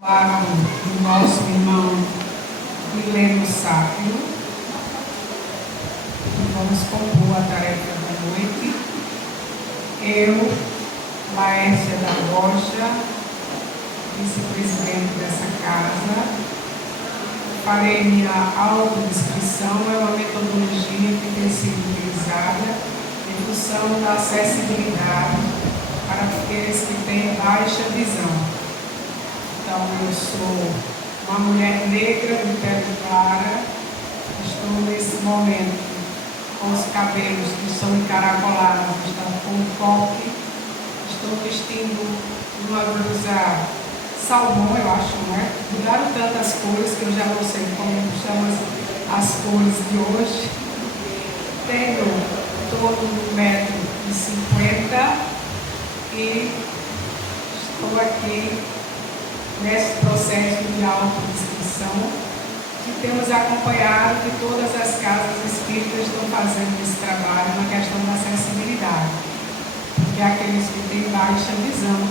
Lado do nosso irmão Mileno Sávio, e vamos compor a tarefa da noite. Eu, Laércia da Rocha, vice-presidente dessa casa, farei minha autodescrição. É uma metodologia que tem sido utilizada em função da acessibilidade para aqueles que têm baixa visão. Então, eu sou uma mulher negra de pele clara, estou nesse momento com os cabelos que são encaracolados, estão com coque, estou vestindo uma blusa salmão, eu acho, não é? Mudaram tantas cores que eu já não sei como chamam as cores de hoje. Tenho todo 1,50 m e estou aqui nesse processo de autodescrição que temos acompanhado que todas as casas espíritas estão fazendo esse trabalho na questão da acessibilidade, porque aqueles que têm baixa visão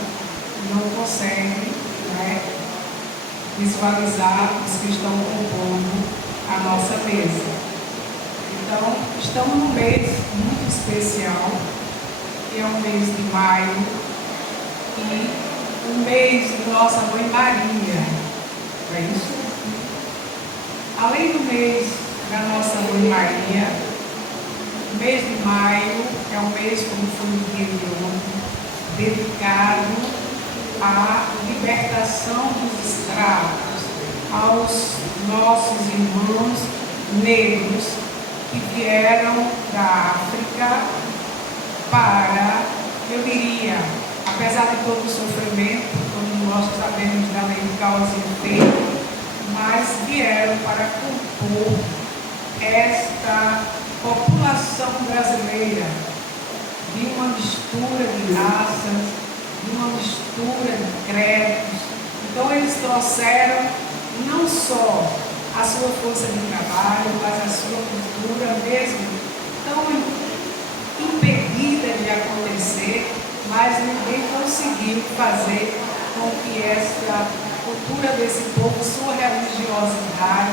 não conseguem, visualizar os que estão compondo a nossa mesa. Então, estamos num mês muito especial, que é o mês de maio, e o mês de Nossa Mãe Maria, não é isso? Além do mês da Nossa Mãe Maria, o mês de maio é um mês, como foi o dia de ontem, dedicado à libertação dos escravos, aos nossos irmãos negros que vieram da África para, eu diria, apesar de todo o sofrimento, como nós sabemos da lei de causa e efeito, mas vieram para compor esta população brasileira de uma mistura de raças, de uma mistura de credos. Então eles trouxeram não só a sua força de trabalho, mas a sua cultura mesmo tão impedida de acontecer, mas ninguém conseguiu fazer com que essa cultura desse povo, sua religiosidade,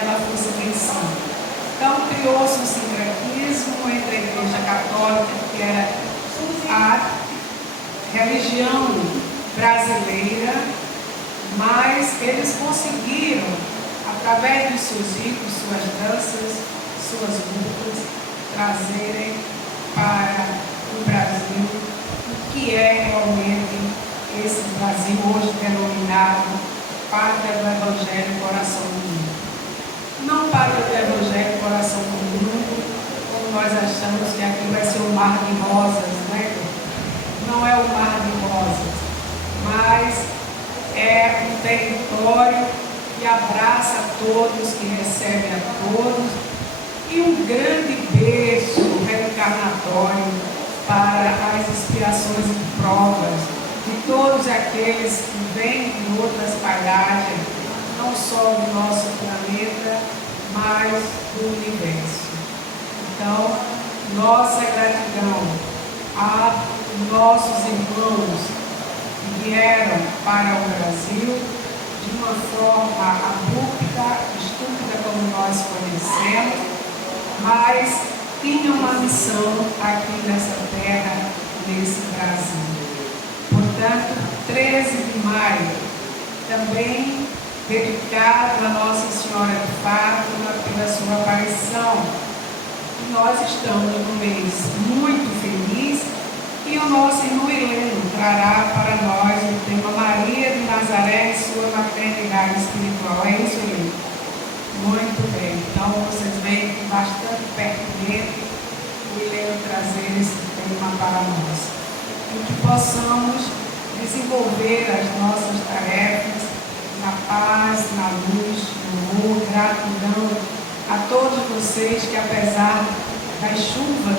ela fosse vencida. Então criou-se um sincretismo entre a Igreja Católica, que era a religião brasileira, mas eles conseguiram, através dos seus ritos, suas danças, suas lutas, trazerem para o Brasil que é realmente esse Brasil hoje denominado Pátria do Evangelho Coração do Mundo. Não Pátria do Evangelho Coração do Mundo, como nós achamos que aqui vai ser um mar de rosas, né? Não é um mar de rosas, mas é um território que abraça a todos, que recebe a todos, e um grande berço reencarnatório para as expiações e provas de todos aqueles que vêm de outras paisagens, não só do nosso planeta, mas do universo. Então, nossa gratidão a nossos irmãos que vieram para o Brasil de uma forma abrupta, estúpida como nós conhecemos, mas tinha uma missão aqui nessa terra, nesse Brasil. Portanto, 13 de maio, também dedicado a Nossa Senhora de Fátima pela sua aparição. E nós estamos num mês muito feliz e o nosso irmão Mileno trará para nós o tema Maria de Nazaré e sua maternidade espiritual. É isso, Mileno? Muito bem, então vocês veem bastante pertinente o Mileno trazer esse tema para nós. E que possamos desenvolver as nossas tarefas na paz, na luz, no amor, gratidão a todos vocês que, apesar das chuvas,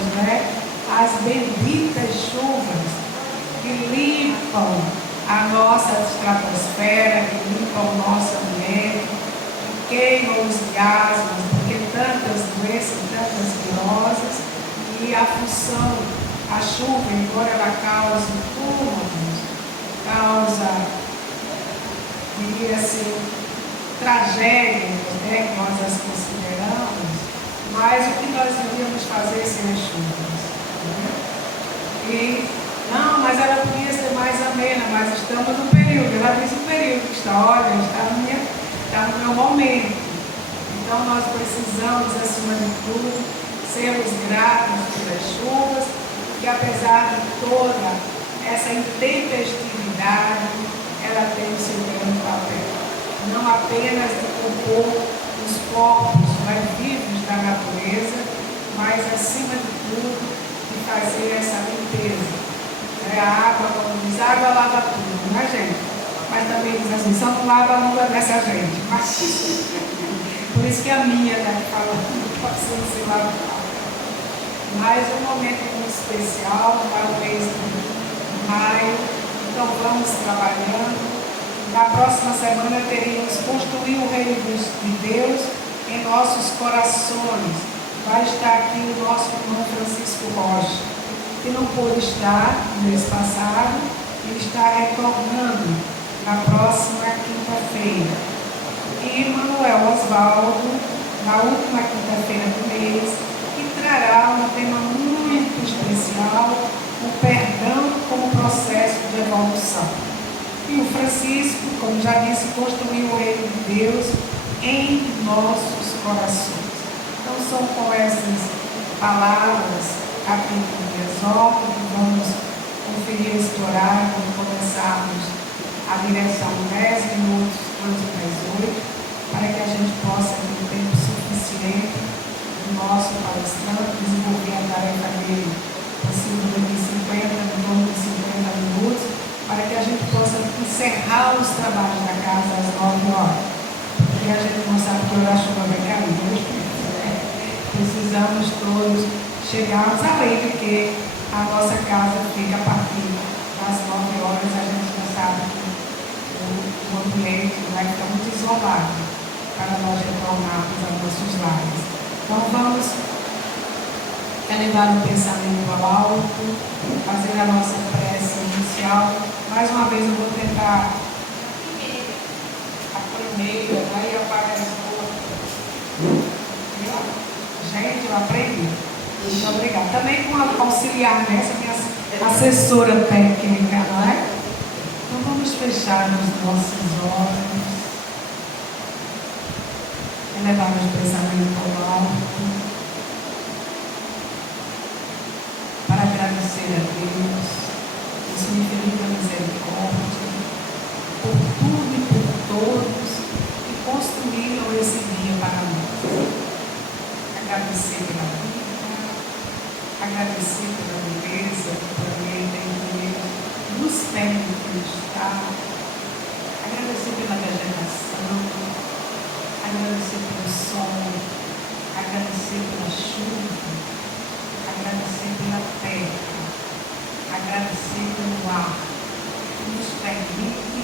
as benditas chuvas que limpam a nossa estratosfera, que limpam o nosso ambiente, queimam os gases, porque tantas doenças, tantas viroses, e a função, a chuva, embora ela cause túmulos, causa diria assim, tragédias, né, que nós as consideramos, mas o que nós devíamos fazer sem as chuvas? Né? E, não, mas ela podia ser mais amena, mas estamos no período, ela diz o período que está, olha, está no meu momento. Então nós precisamos, acima de tudo, sermos gratos pelas chuvas, que apesar de toda essa intempestividade, ela tem o seu grande papel. Não apenas de compor os corpos mais vivos da natureza, mas acima de tudo, de fazer essa limpeza. A água, como diz, a água lava tudo, não é, gente? Mas também diz assim, só não lava a língua dessa gente. Mas, por isso que a minha está aqui falando, pode ser lavada. Mas um momento muito especial, para o mês de maio, então vamos trabalhando. Na próxima semana teríamos construir o reino de Deus em nossos corações. Vai estar aqui o nosso irmão Francisco Rocha, que não pôde estar no mês passado, ele está retornando na próxima quinta-feira. E Manuel Osvaldo, na última quinta-feira do mês, que trará um tema muito especial, o perdão como processo de evolução. E o Francisco, como já disse, construiu o reino de Deus em nossos corações. Então são com essas palavras a título de exorto que vamos conferir este horário, quando começarmos a direção 10 minutos antes das 8, para que a gente possa ter um tempo suficiente do nosso palestrante desenvolver a tarefa dele, possível de 50, em torno de 50 minutos, para que a gente possa encerrar os trabalhos da casa às 9 horas. Porque a gente não sabe que hora a chuva vai cair, né? Precisamos todos chegarmos, além de que a nossa casa fica a partir das 9 horas, a gente já sabe que o ambiente vai ficar muito isolado para nós retornarmos aos nossos lares. Então vamos elevar o pensamento ao alto, fazer a nossa prece inicial. Mais uma vez eu vou tentar a primeira, aí apaga as duas. Gente, eu aprendi. Muito obrigada. Também com a auxiliar nessa, minha assessora técnica, não é? Então vamos fechar os nossos olhos, elevar o pensamento ao alto, para agradecer a Deus, por sua infinita misericórdia, por tudo e por todos que construíram esse dia para nós. Agradecer pela vida, agradecer pela beleza que o planeta inteiro nos permite estar, agradecer pela vegetação, agradecer pelo sol, agradecer pela chuva, agradecer pela terra, agradecer pelo ar, que nos permite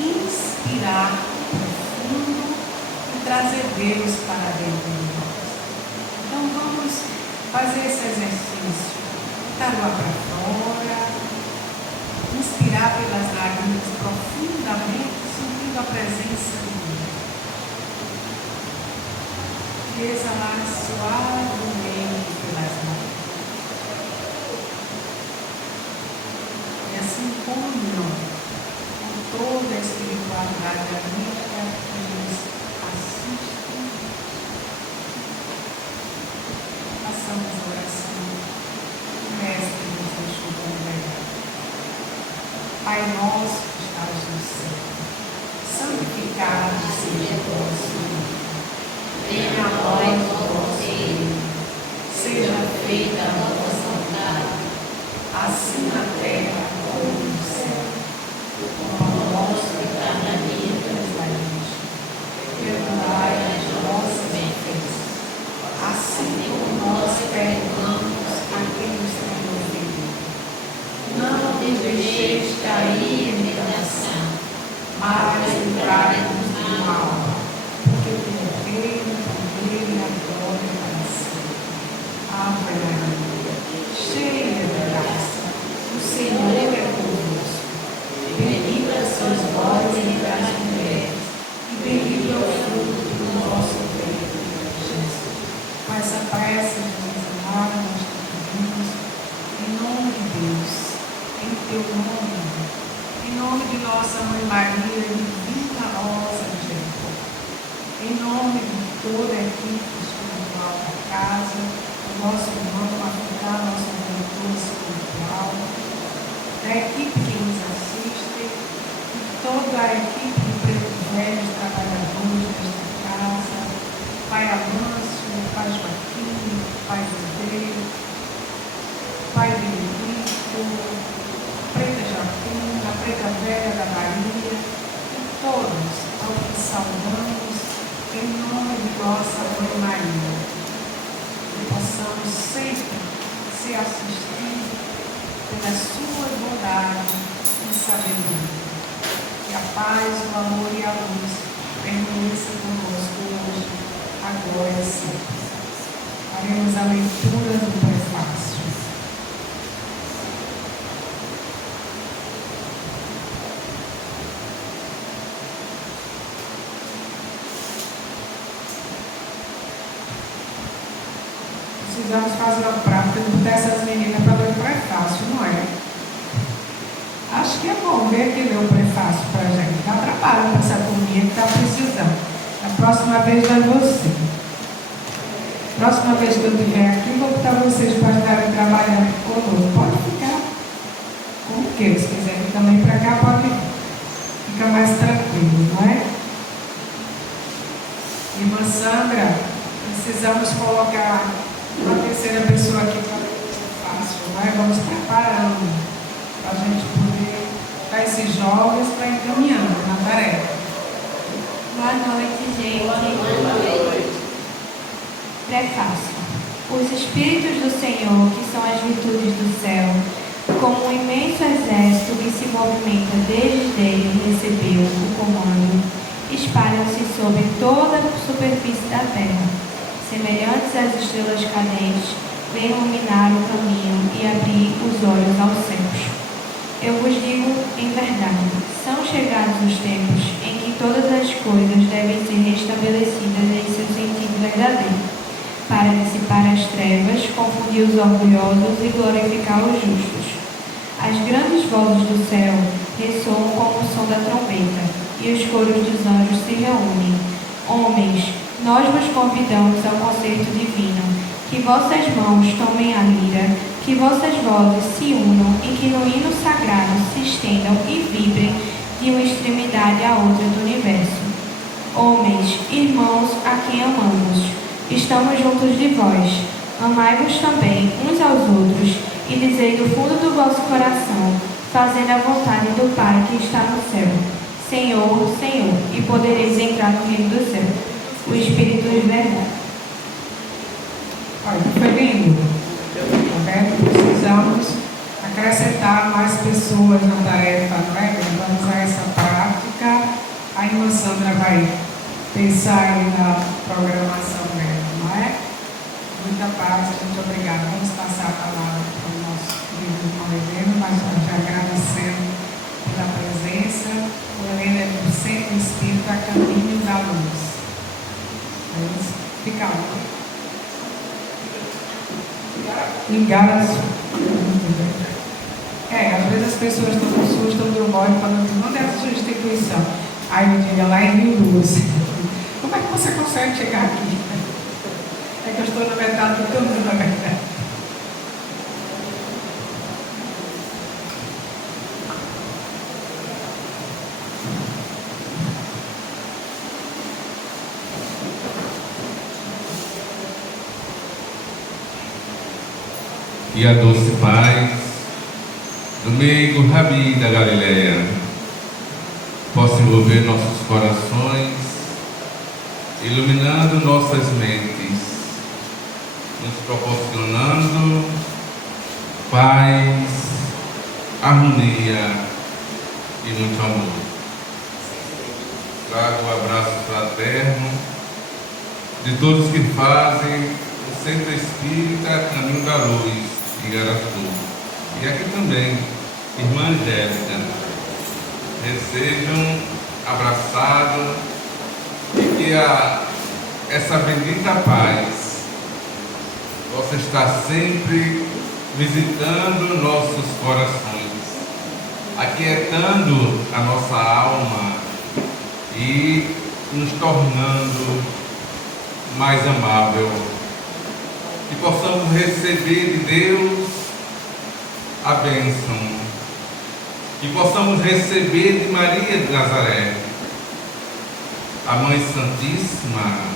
inspirar profundo e trazer Deus para dentro de nós. Então vamos fazer esse exercício, botar o ar para fora, inspirar pelas narinas profundamente, sentindo a presença de Deus. E exalar suavemente pelas mãos. E assim comunhão com toda a espiritualidade amiga que nos assiste. Façamos a oração. O Mestre nos deixou congregar. Pai nosso que estás no céu, santificado seja o vosso nome. Venha a nós o vosso reino, seja feita a vossa vontade, assim na terra como no céu. O pão nosso de cada dia nos dai hoje. Perdoai as nossas ofensas, assim como nós perdoamos a quem nos tem ofendido. Não nos deixeis cair em tentação, mas livrai-nos do mal, porque o reino, o poder e a glória para sempre. Ave Maria, cheia de graça, o Senhor é convosco. Bendita sois vós entre as mulheres. nosso irmão, africano, nosso diretor espiritual, da equipe que nos assiste, e toda a equipe de Preto Velhos, trabalhadores desta casa, Pai Amâncio, Pai Joaquim, Pai José, Pai Benedito, Preta Jacuna, Preta Velha da Bahia, e todos ao que saudamos em nome de nossa Mãe Maria, que possamos sempre ser assistidos pela sua bondade e sabedoria. Que a paz, o amor e a luz permaneçam conosco hoje, agora e sempre. Faremos a leitura do prefácio. Precisamos fazer uma prática de botar essas meninas para ler o prefácio, não é? Acho que é bom ver que lê o prefácio para a gente. Dá trabalho para essa turminha que está precisando. A próxima vez vai você. Próxima vez que eu estiver aqui, vou botar vocês para estarem trabalhando conosco. Pode ficar como que se quiserem também para cá, pode ficar mais tranquilo, não é? Irmã Sandra, precisamos colocar uma terceira pessoa aqui para ler o prefácio, não é? Vamos preparando para a gente poder dar esses jovens para encaminhando na tarefa. Boa noite, gente. Boa noite. Prefácio. Os Espíritos do Senhor, que são as virtudes do céu, como um imenso exército que se movimenta desde ele recebeu o comando, espalham-se sobre toda a superfície da terra, semelhantes às estrelas cadentes, vêm iluminar o caminho e abrir os olhos aos céus. Eu vos digo em verdade, são chegados os tempos em que todas as coisas devem ser restabelecidas em seu sentido verdadeiro, para dissipar as trevas, confundir os orgulhosos e glorificar os justos. As grandes vozes do céu ressoam como o som da trombeta, e os coros dos anjos se reúnem. Homens, nós vos convidamos ao concerto divino, que vossas mãos tomem a lira, que vossas vozes se unam e que no hino sagrado se estendam e vibrem de uma extremidade à outra do universo. Homens, irmãos a quem amamos, estamos juntos de vós. Amai-vos também uns aos outros e dizei do fundo do vosso coração, fazendo a vontade do Pai que está no céu. Senhor, Senhor, e podereis entrar no reino do céu. O Espírito de verdade. Olha, foi lindo. Precisamos acrescentar mais pessoas na tarefa, não é? Vamos usar essa prática. A irmã Sandra vai pensar aí na programação dela, não é? Muita paz, muito obrigada. Vamos passar a palavra para o nosso querido irmão Helena, mas já agradecendo pela presença. O Helena é do Centro Espírita Caminho da Luz. Vamos ficar aqui. Ligadas. Às vezes as pessoas estão com susto do móvel falando que não deve ser instituição. Aí eu digo lá em Rio Luz. Como é que você consegue chegar aqui? É que eu estou na metade do caminho, na verdade. E a doce paz do meigo Rabi da Galileia possa envolver nossos corações, iluminando nossas mentes, nos proporcionando paz, harmonia e muito amor. Trago o abraço fraterno de todos que fazem o Centro Espírita Caminho da Luz em Garatu. E aqui também, irmã Angélica, desejam abraçado e que essa bendita paz possa estar sempre visitando nossos corações, aquietando a nossa alma e nos tornando mais amável que possamos receber de Deus a bênção, que possamos receber de Maria de Nazaré, a Mãe Santíssima,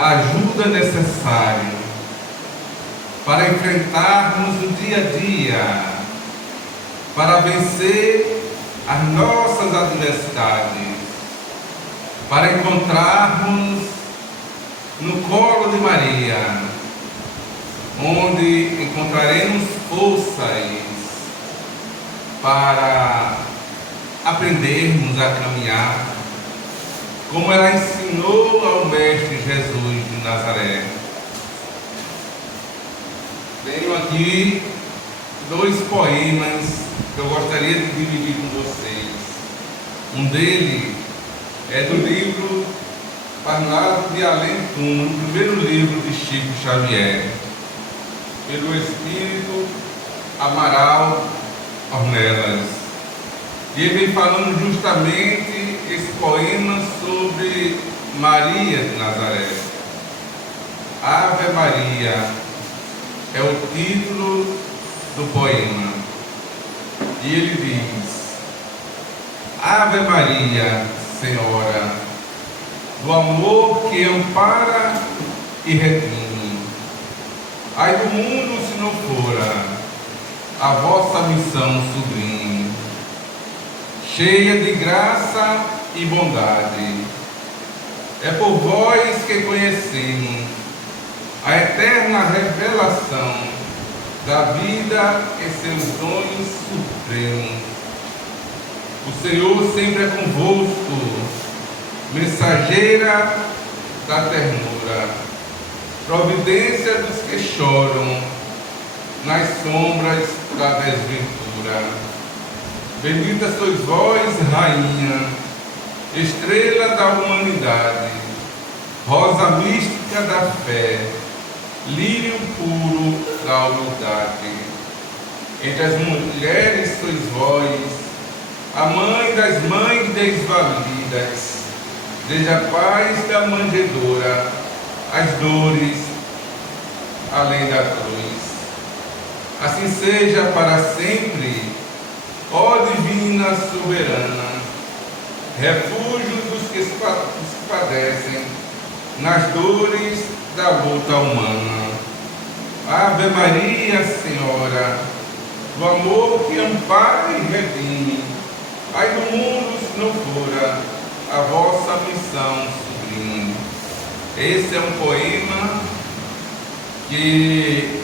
a ajuda necessária para enfrentarmos o dia a dia, para vencer as nossas adversidades, para encontrarmos no colo de Maria, onde encontraremos forças para aprendermos a caminhar, como ela ensinou ao Mestre Jesus de Nazaré. Tenho aqui 2 poemas que eu gostaria de dividir com vocês. Um deles é do livro Panorama de Além do Túmulo, o primeiro livro de Chico Xavier, pelo Espírito Amaral Ornelas. E ele vem falando justamente esse poema sobre Maria de Nazaré. Ave Maria é o título do poema. E ele diz: Ave Maria, Senhora, do amor que ampara e redime. Ai do mundo se não fora a vossa missão sublime, cheia de graça e bondade. É por vós que conhecemos a eterna revelação da vida e seus dons supremos. O Senhor sempre é convosco, mensageira da ternura, providência dos que choram nas sombras da desventura. Bendita sois vós, Rainha, estrela da humanidade, rosa mística da fé, lírio puro da humildade. Entre as mulheres sois vós, a mãe das mães desvalidas, desde a paz da manjedoura, as dores além da cruz. Assim seja para sempre, ó divina soberana, refúgio dos que padecem nas dores da luta humana. Ave Maria, Senhora, do amor que ampara e redime. Ai do mundo se não fora a vossa missão sublime. Esse é um poema que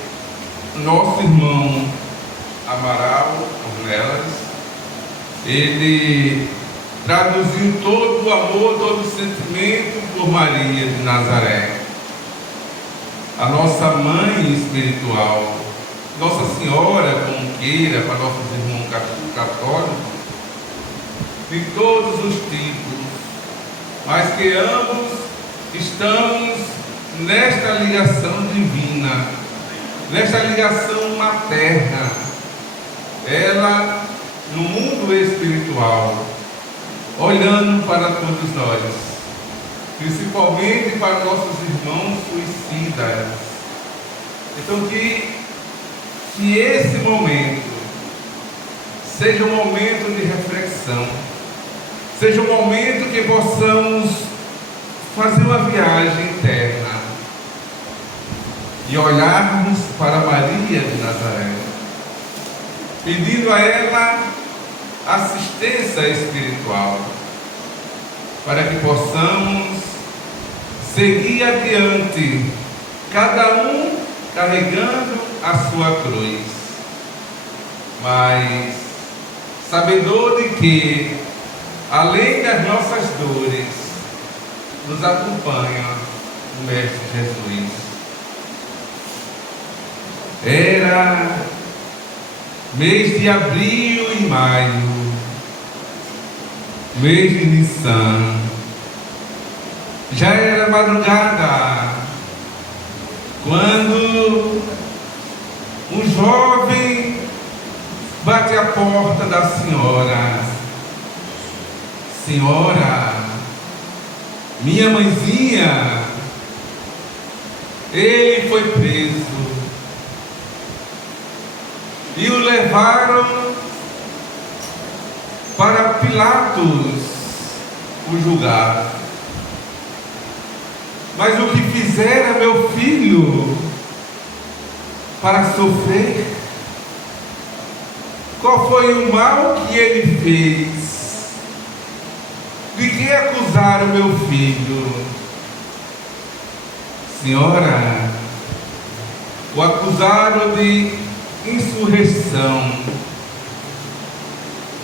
nosso irmão Amaral Ornelas, ele traduziu todo o amor, todo o sentimento por Maria de Nazaré, a nossa mãe espiritual, Nossa Senhora, como queira, para nossos irmãos católicos, de todos os tipos, mas que ambos estamos nesta ligação divina, nesta ligação materna, ela no mundo espiritual, olhando para todos nós, principalmente para nossos irmãos suicidas. Então que esse momento seja um momento de reflexão, seja um momento que possamos fazer uma viagem interna e olharmos para Maria de Nazaré, pedindo a ela assistência espiritual, para que possamos seguir adiante, cada um carregando a sua cruz, mas sabedor de que, além das nossas dores, nos acompanha o Mestre Jesus. Era mês de abril e maio, mês de Nissan. Já era madrugada, quando um jovem bate à porta da senhora. Senhora, minha mãezinha, ele foi preso e o levaram para Pilatos o julgar. Mas o que fizera meu filho para sofrer? Qual foi o mal que ele fez? De que acusaram meu filho? Senhora, o acusaram de insurreição.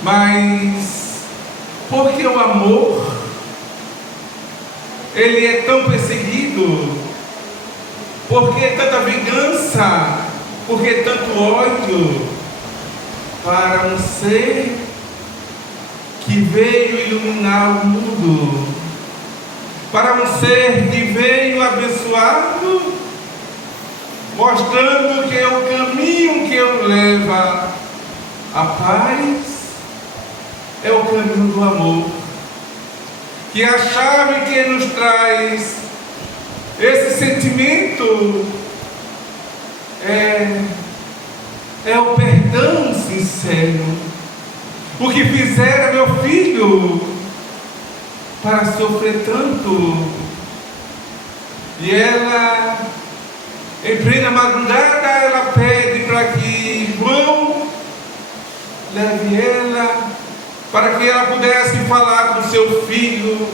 Mas por que o amor, ele é tão perseguido? Por que tanta vingança? Por que tanto ódio? Para um ser que veio iluminar o mundo, para um ser que veio abençoado, mostrando que é o caminho que o leva à paz, é o caminho do amor, que é a chave que nos traz esse sentimento, é o perdão sincero. O que fizera meu filho para sofrer tanto? E ela, em plena madrugada, ela pede para que João leve ela, para que ela pudesse falar com seu filho,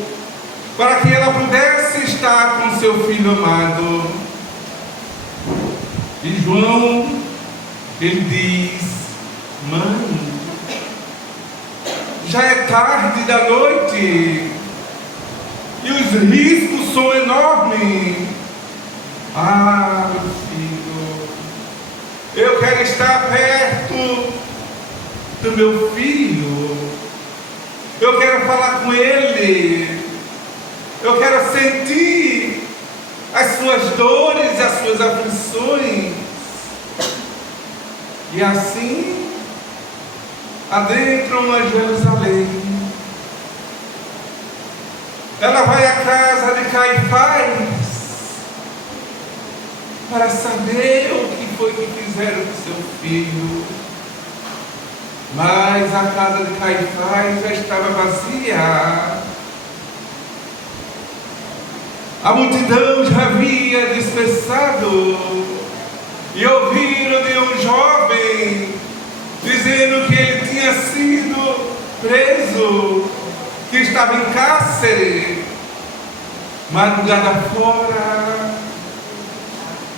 para que ela pudesse estar com seu filho amado. E João, ele diz: mãe, já é tarde da noite e os riscos são enormes. Ah, meu filho, eu quero estar perto do meu filho, eu quero falar com ele, eu quero sentir as suas dores, as suas aflições. E assim adentram a Jerusalém. Ela vai à casa de Caifás para saber o que foi que fizeram com seu filho. Mas a casa de Caifás já estava vazia. A multidão já havia dispersado e ouviram de um jovem dizendo que ele tinha sido preso, que estava em cárcere, madrugada fora.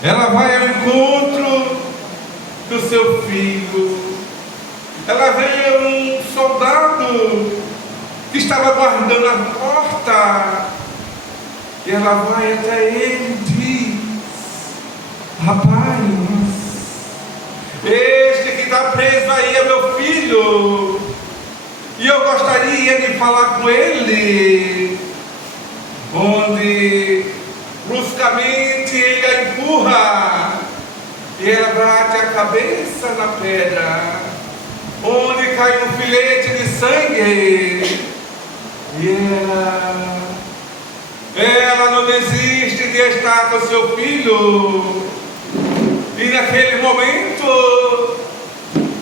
Ela vai ao encontro do seu filho. Ela vê um soldado que estava guardando a porta, e ela vai até ele e diz: rapaz, este que está preso aí é meu filho, e eu gostaria de falar com ele. Onde bruscamente ele a empurra e ela bate a cabeça na pedra, onde cai um filete de sangue. E ela não desiste de estar com seu filho. E naquele momento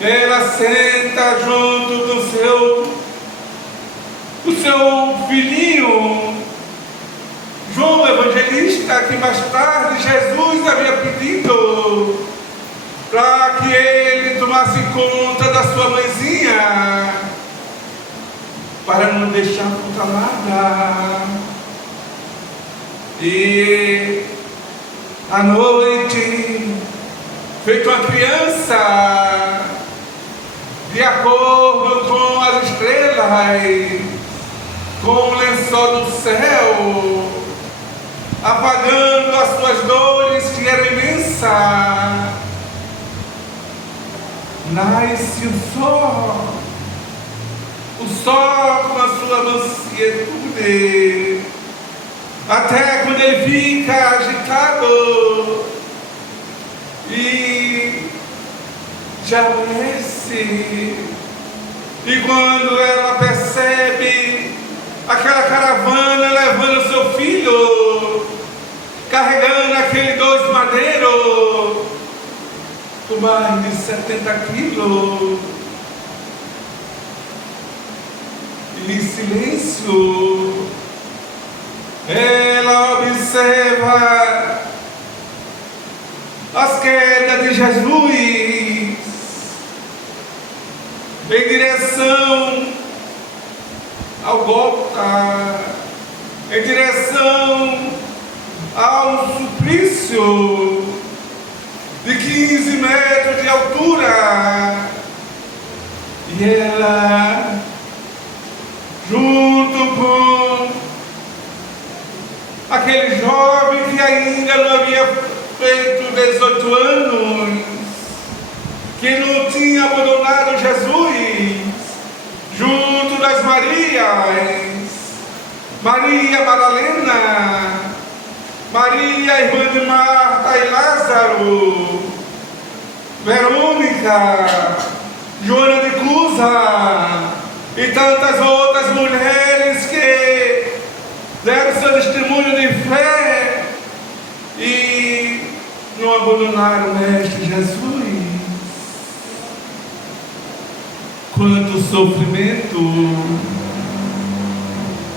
ela senta junto do seu filhinho, João Evangelista, que mais tarde Jesus havia pedido para que ele tomasse conta da sua mãezinha, para não deixar faltar nada. E à noite, feito uma criança, de acordo com as estrelas, com o lençol do céu, apagando as suas dores que eram imensas, nasce o sol com a sua mansietude, até quando ele fica agitado e já amanhece. E quando ela percebe aquela caravana levando seu filho, carregando aqueles 2 mais de 70 quilos. E em silêncio, ela observa as quedas de Jesus em direção ao Gólgota, em direção ao suplício de 15 metros de altura. E ela, junto com aquele jovem que ainda não havia feito 18 anos, que não tinha abandonado Jesus, junto das Marias, Maria Madalena, Maria, irmã de Marta e Lázaro, Verônica, Joana de Cusa e tantas outras mulheres que deram seu testemunho de fé e não abandonaram o Mestre Jesus. Quanto sofrimento,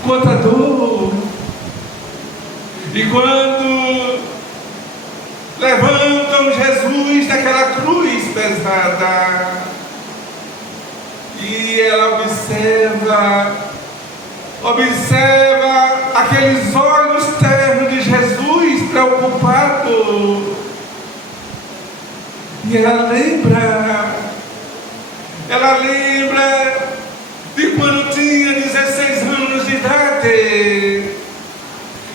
quanta dor. E quando levantam Jesus daquela cruz pesada, e ela observa aqueles olhos ternos de Jesus preocupado, e ela lembra de quando tinha 16 anos de idade,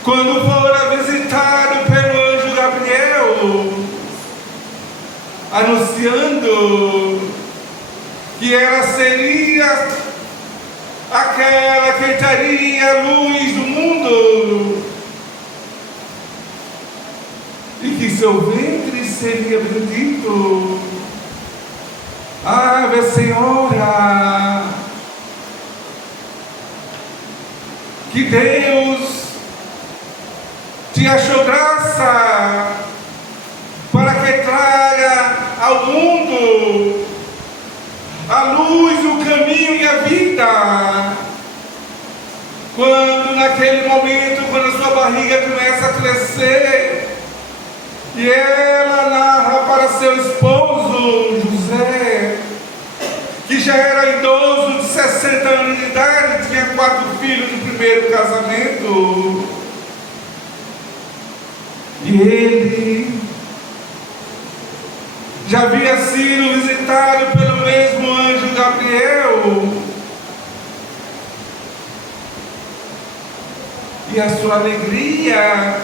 quando fora visitado pelo anjo Gabriel, anunciando que ela seria aquela que traria a luz do mundo e que seu ventre seria bendito. Ave Senhora, que Deus te achou graça para que traga ao mundo a luz, o caminho e a vida. Quando naquele momento, quando a sua barriga começa a crescer, e ela narra para seu esposo José, que já era idoso de 60 anos de idade, tinha 4 filhos do primeiro casamento, e ele já havia sido visitado pelo mesmo anjo Gabriel, e a sua alegria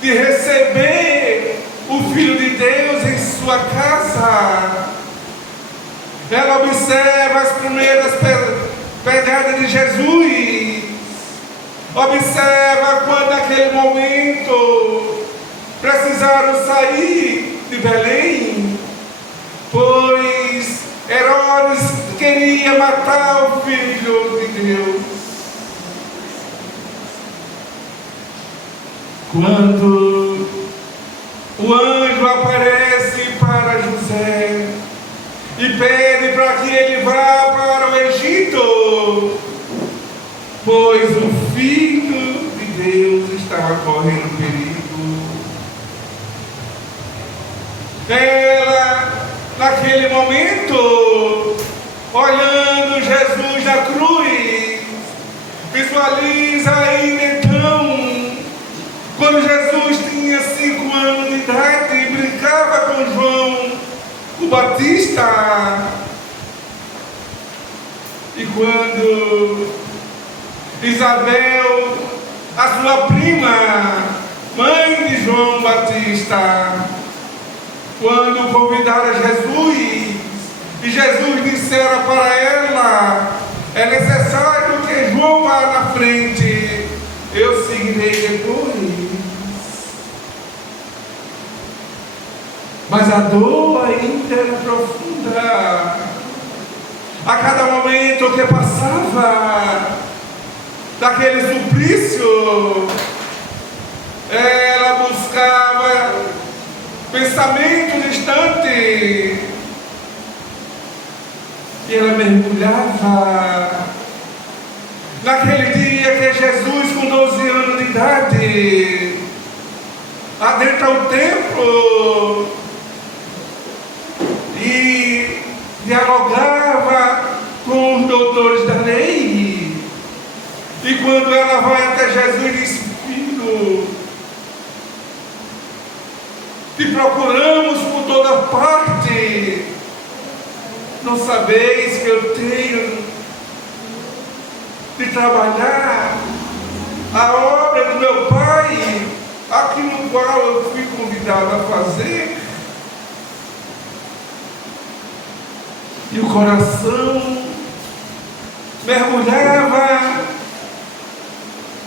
de receber o Filho de Deus em sua casa. Ela observa as primeiras pegadas de Jesus, observa quando naquele momento precisaram sair de Belém, pois Herodes queria matar o Filho de Deus. Quando o anjo aparece para José e pede para que ele vá para o Egito, pois o Filho de Deus estava correndo perigo. Ela, naquele momento, olhando Jesus na cruz, visualiza ainda então, quando Jesus tinha 5 anos de idade e brincava com João o Batista, e quando Isabel, a sua prima, mãe de João Batista, quando convidaram Jesus, e Jesus dissera para ela: é necessário que João vá na frente, eu seguirei depois. Mas a dor ainda era profunda. A cada momento que passava daquele suplício, ela buscava pensamento distante. E ela mergulhava naquele dia que Jesus, com 12 anos de idade, adentra o templo e dialogava com os doutores da lei. E quando ela vai até Jesus e diz: filho, te procuramos por toda parte, não sabeis que eu tenho de trabalhar a obra do meu Pai, aqui no qual eu fui convidado a fazer? E o coração mergulhava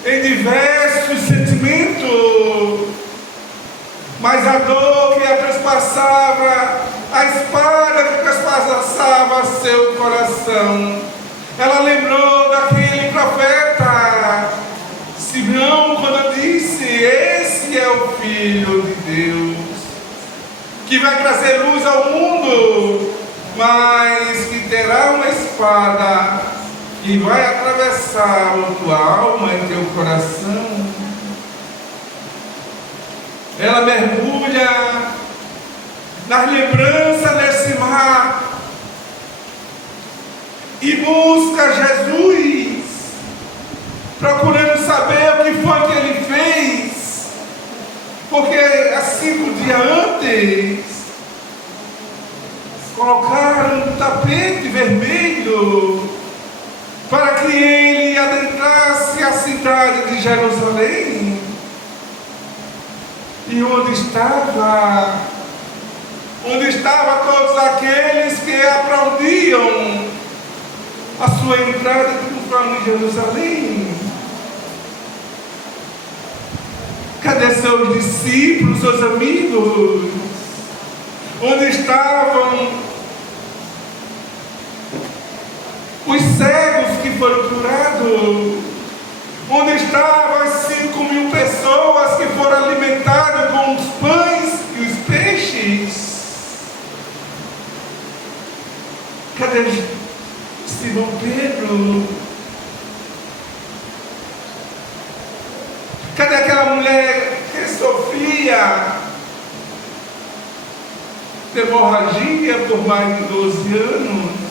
em diversos sentimentos, mas a dor que a trespassava, a espada que trespassava seu coração, ela lembrou daquele profeta Simeão, quando disse: esse é o Filho de Deus, que vai trazer luz ao mundo, mas que terá uma espada que vai atravessar a tua alma e teu coração. Ela mergulha nas lembranças desse mar e busca Jesus, procurando saber o que foi que ele fez, porque há 5 dias antes colocaram um tapete vermelho para que ele adentrasse a cidade de Jerusalém. E onde estavam todos aqueles que aplaudiam a sua entrada triunfal em Jerusalém? Cadê seus discípulos, seus amigos? Onde estavam os cegos que foram curados? Onde estavam as 5.000 pessoas que foram alimentadas com os pães e os peixes? Cadê Simão Pedro? Cadê aquela mulher que sofria de hemorragia por mais de 12 anos?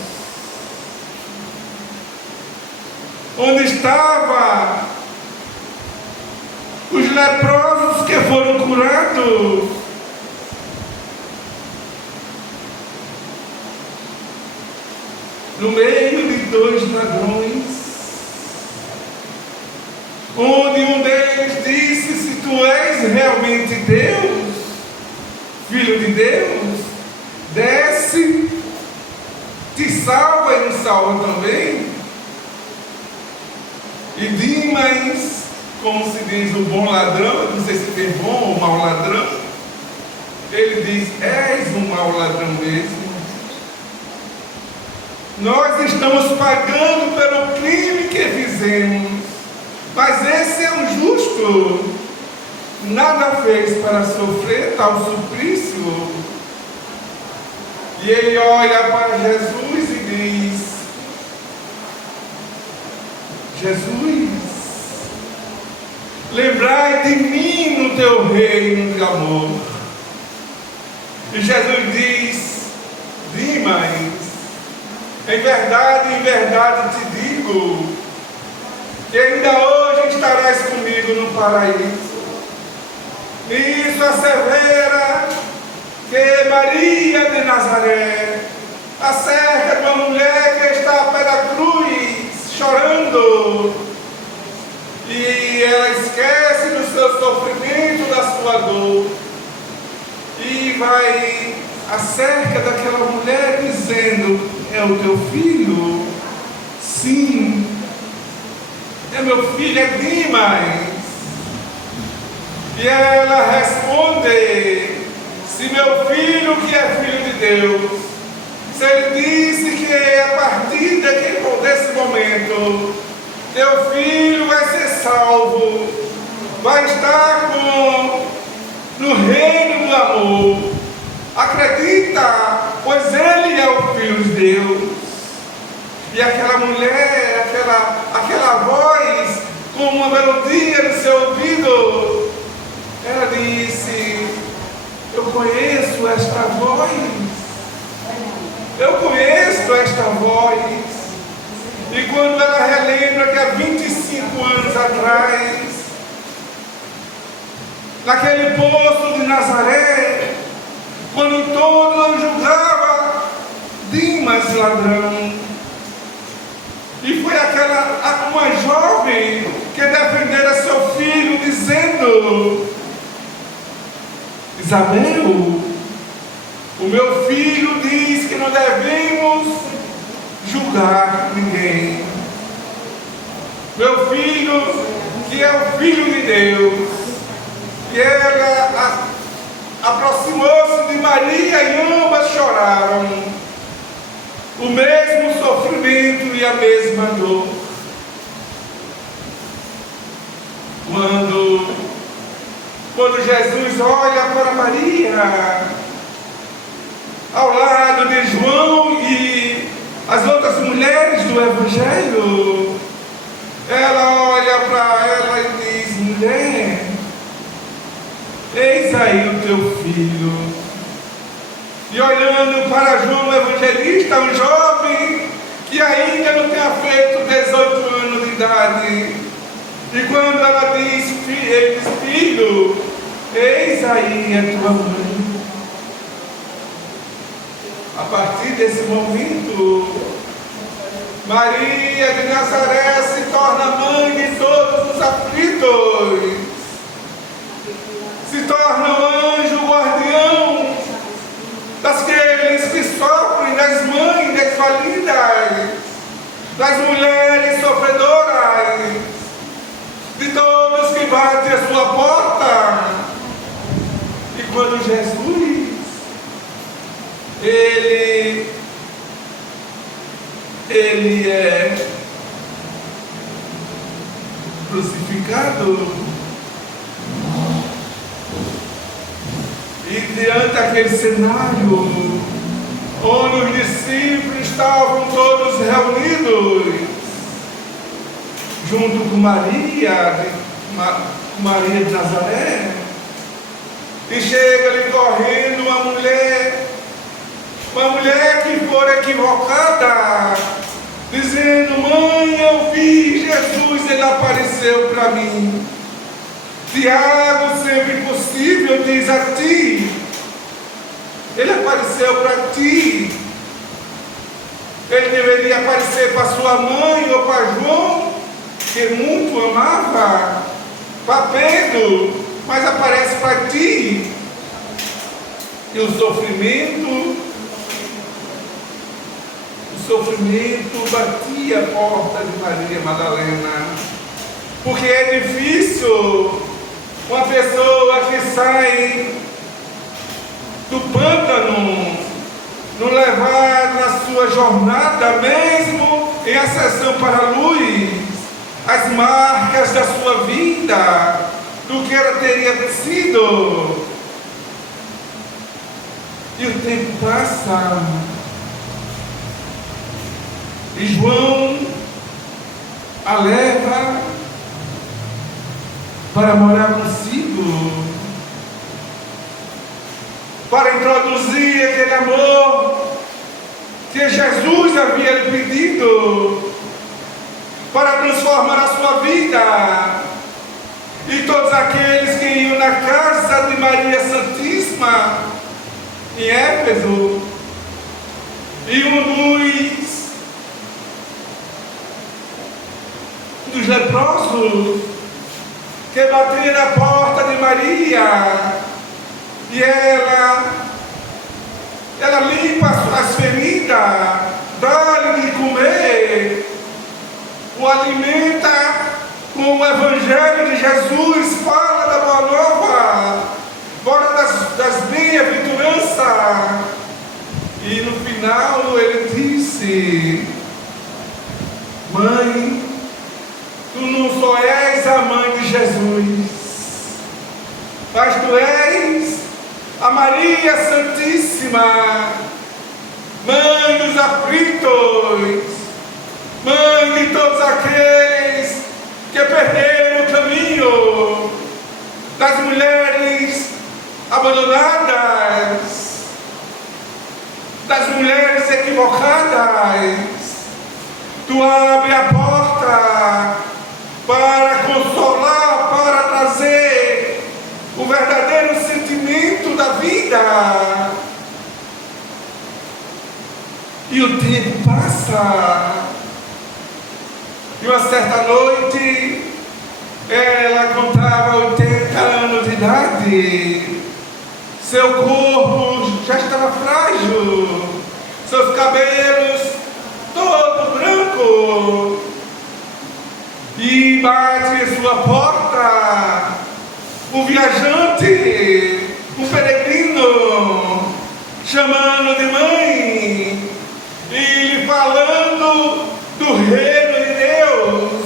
Onde estavam os leprosos que foram curados? No meio de 2 ladrões, onde um deles disse: se tu és realmente Deus, Filho de Deus, desce, te salva e nos salva também. E Dimas, como se diz o bom ladrão, não sei se tem bom ou mau ladrão, ele diz: és um mau ladrão mesmo. Nós estamos pagando pelo crime que fizemos, mas esse é um justo, nada fez para sofrer tal suplício. E ele olha para Jesus e diz: Jesus, lembrai de mim no teu reino de amor. E Jesus diz: Dimas, em verdade te digo, que ainda hoje estarás comigo no paraíso. Isso assevera que Maria de Nazaré, acerca de uma mulher que está ao pé da cruz, chorando, e ela esquece do seu sofrimento, da sua dor, e vai acerca daquela mulher dizendo: é o teu filho? Sim, é meu filho, é Dimas. E ela responde: se meu filho, que é filho de Deus, se ele disse que a partir desse momento teu filho vai ser salvo, vai estar no reino do amor, acredita, pois ele é o Filho de Deus. E aquela mulher, aquela voz, com uma melodia no seu ouvido, ela disse: eu conheço esta voz. Eu conheço esta voz. E quando ela relembra que há 25 anos atrás, naquele poço de Nazaré, quando todos julgavam Dimas ladrão, e foi uma jovem que defendera seu filho, dizendo: Isabel, o meu filho diz que não devemos julgar ninguém. Meu filho, que é o Filho de Deus. E ela aproximou-se de Maria e ambas choraram. O mesmo sofrimento e a mesma dor. Quando Jesus olha para Maria, ao lado de João e as outras mulheres do Evangelho, ela olha para ela e diz: mulher, eis aí o teu filho. E olhando para João Evangelista, um jovem que ainda não tinha feito 18 anos de idade, e quando ela diz, ele diz: filho, eis aí a tua mãe. A partir desse momento, Maria de Nazaré se torna mãe de todos os aflitos, se torna o anjo guardião daqueles que sofrem, das mães desvalidas, das mulheres sofredoras, de todos que batem a sua porta. E quando Jesus, ele é crucificado, e diante daquele cenário, onde os discípulos estavam todos reunidos, junto com Maria de Nazaré, e chega-lhe correndo uma mulher que for equivocada, dizendo: mãe, eu vi Jesus, ele apareceu para mim. Tiago, sempre possível, diz a ti, ele apareceu para ti. Ele deveria aparecer para sua mãe ou para João, que muito amava, para Pedro, mas aparece para ti. E o sofrimento batia a porta de Maria Madalena, porque é difícil uma pessoa que sai do pântano não levar na sua jornada, mesmo em ascensão para a luz, as marcas da sua vida, do que ela teria sido. E o tempo passa, e João a leva para morar consigo, para introduzir aquele amor que Jesus havia lhe pedido, para transformar a sua vida. E todos aqueles que iam na casa de Maria Santíssima em Éfeso, e um dos leprosos que batia na porta de Maria, e ela limpa as feridas, dá-lhe de comer, o alimenta com o Evangelho de Jesus, fala da boa nova, fala das bem-aventuranças. E no final ele disse: mãe, tu não só és a mãe de Jesus, mas tu és a Maria Maria Santíssima, Mãe dos aflitos, Mãe de todos aqueles que perderam o caminho, das mulheres abandonadas, das mulheres equivocadas, tu abre a porta para consolar, para trazer o verdadeiro sentimento da vida. E o tempo passa. E uma certa noite, ela contava 80 anos de idade. Seu corpo já estava frágil, seus cabelos todo branco. E bate em sua porta um viajante, um peregrino, chamando de mãe e lhe falando do reino de Deus,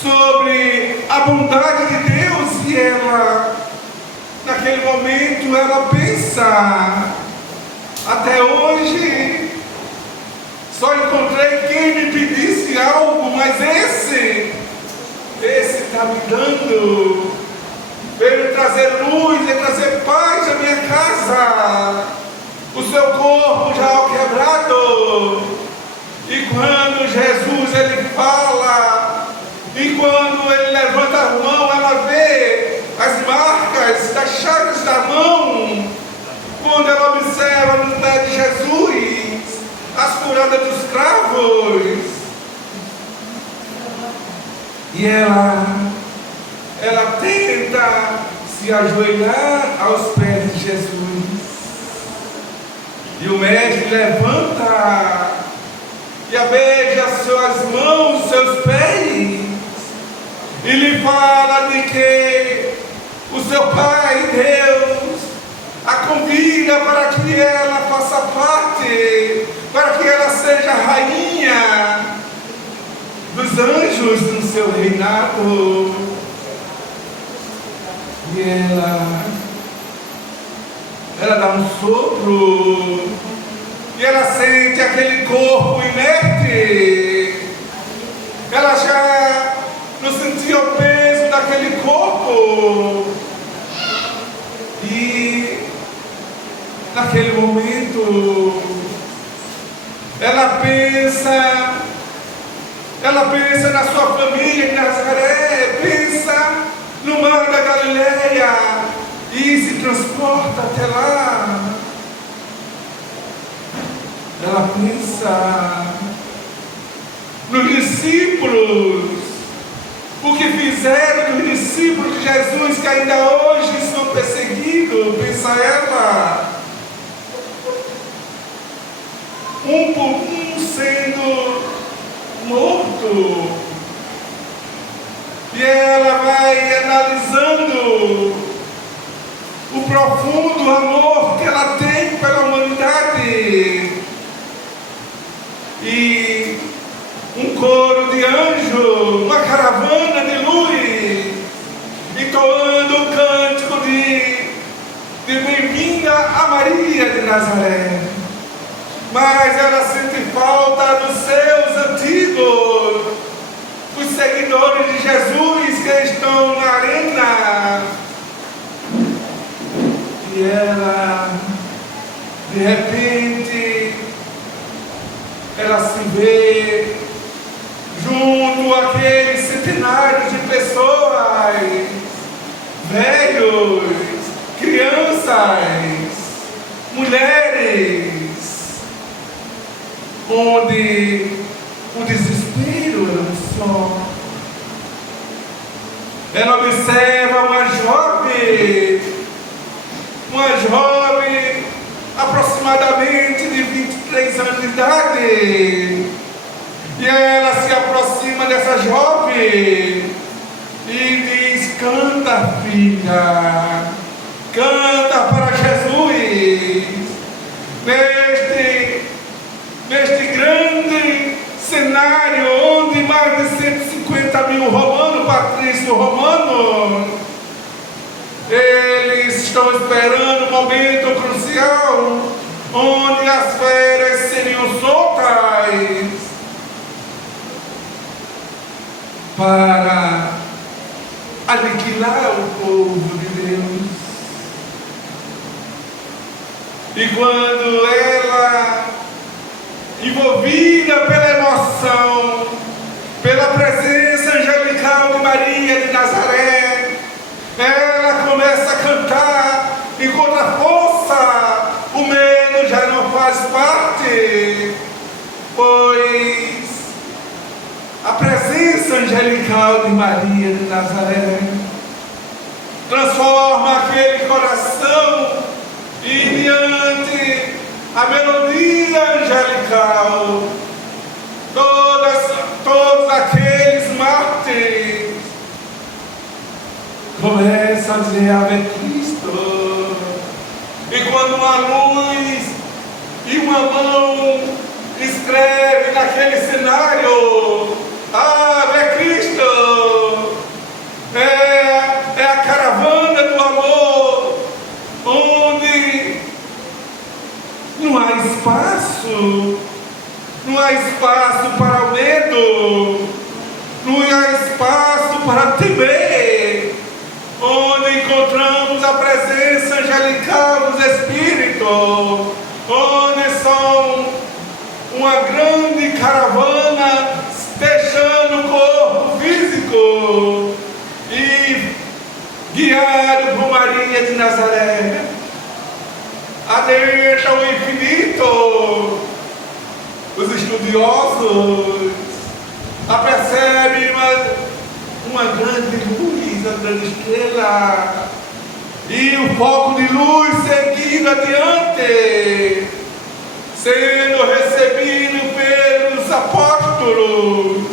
sobre a bondade de Deus. E ela, naquele momento, ela pensa: até hoje só encontrei quem me pedisse algo, mas esse está me dando, veio trazer luz, veio trazer paz à minha casa, o seu corpo já quebrado. E quando Jesus ele fala, e quando ele levanta a mão, ela vê as marcas das chagas da mão. Quando ela observa no pé de Jesus as curadas dos cravos, e ela tenta se ajoelhar aos pés de Jesus. E o mestre levanta e beija suas mãos, seus pés, e lhe fala de que o seu Pai, Deus, a convida para que ela faça parte, para que ela seja rainha dos anjos no seu reinado. E ela dá um sopro, e ela sente aquele corpo inerte. Ela já não sentia o peso daquele corpo. E naquele momento ela pensa na sua família em Nazaré, pensa no mar da Galileia e se transporta até lá. Ela pensa nos discípulos, o que fizeram dos discípulos de Jesus que ainda hoje são perseguidos. Pensa ela, um por um sendo morto. E ela vai analisando o profundo amor que ela tem pela humanidade. E um coro de anjos, uma caravana de luz, entoando o cântico de bem-vinda a Maria de Nazaré. Mas ela sente falta dos seus antigos, os seguidores de Jesus que estão na arena. E ela, de repente, ela se vê junto àqueles centenários de pessoas, velhos, crianças, mulheres, onde o desespero era um só. Ela observa uma jovem aproximadamente de 23 anos de idade. E ela se aproxima dessa jovem e diz: canta, filha, canta para Jesus. Neste grande cenário onde mais de 150 mil romanos, patrícios romanos, eles estão esperando o momento crucial, onde as feras seriam soltas para aniquilar o povo de Deus. E quando ela, envolvida pela emoção, pela presença angelical de Maria de Nazaré, ela começa a cantar, encontra força, o medo já não faz parte, pois a presença angelical de Maria de Nazaré transforma aquele coração e diante a melodia angelical, todos aqueles mártires começam a dizer Ave Cristo. E quando uma luz e uma mão escreve naquele cenário Ave Cristo, é a caravana do amor, onde não há espaço para o medo, não há espaço para temer, onde encontramos a presença angelical dos Espíritos, onde são uma grande caravana deixando o corpo físico e guiado por Maria de Nazaré, adentra o infinito. Os estudiosos apercebem uma grande luz, uma grande estrela, e o foco de luz seguindo adiante, sendo recebido pelos apóstolos,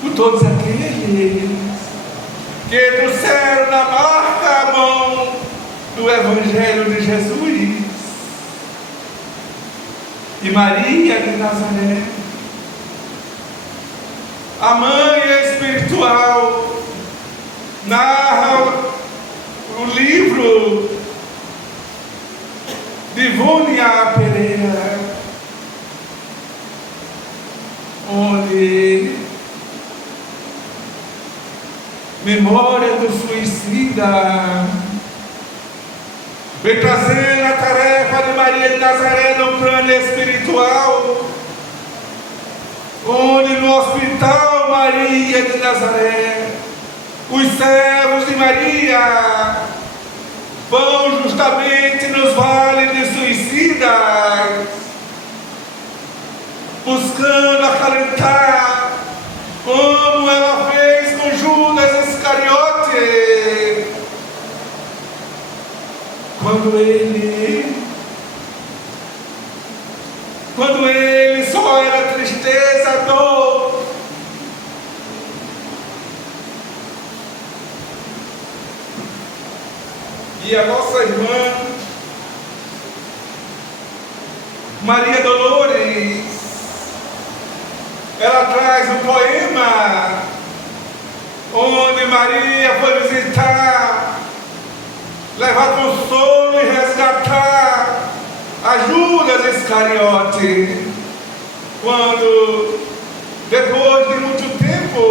por todos aqueles que trouxeram na marca a mão do Evangelho de Jesus. E Maria de Nazaré, a mãe espiritual, narra o livro de Vânia Pereira, onde memória do suicida vem trazendo a tarefa de Maria de Nazaré no plano espiritual, onde no hospital Maria de Nazaré, os servos de Maria vão justamente nos vales de suicidas, buscando acalentar, como ela fez com Judas Iscariote, quando ele só era tristeza, dor. E a nossa irmã Maria Dolores, ela traz um poema onde Maria foi visitar, levar consolo e resgatar a Judas Iscariote, quando, depois de muito tempo,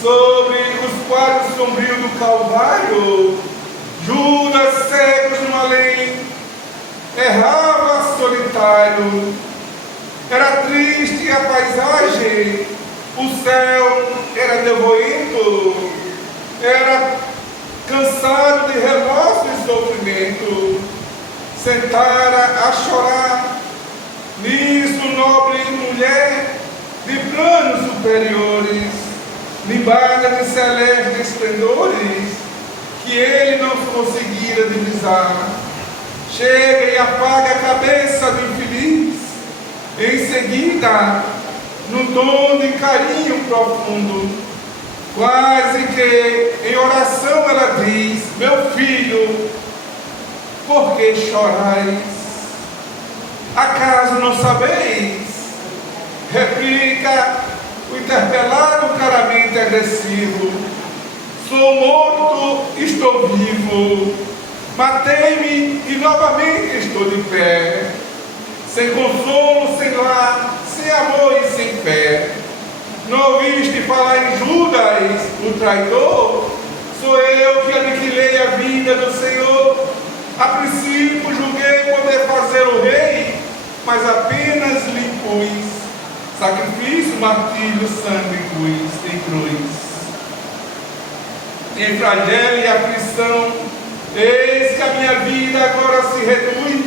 sobre os quadros sombrios do Calvário, Judas, cego no além, errava solitário. Era triste a paisagem, o céu era nevoento, era cansado de remorso e sofrimento, sentara a chorar. Nisso, nobre mulher de planos superiores, limbada de celestes esplendores, que ele não conseguira divisar, chega e apaga a cabeça do infeliz. Em seguida, num tom de carinho profundo, quase que em oração, ela diz: meu filho, por que chorais? Acaso não sabeis? Replica o interpelado caramente agressivo. Sou morto, estou vivo. Matei-me e novamente estou de pé. Sem consolo, sem lar, sem amor e sem fé. Não ouviste falar em Judas, o traidor? Sou eu que aniquilei a vida do Senhor. A princípio julguei poder fazer o rei, mas apenas lhe pus sacrifício, martírio, sangue em cruz. Em flagelo e aflição, eis que a minha vida agora se reduz.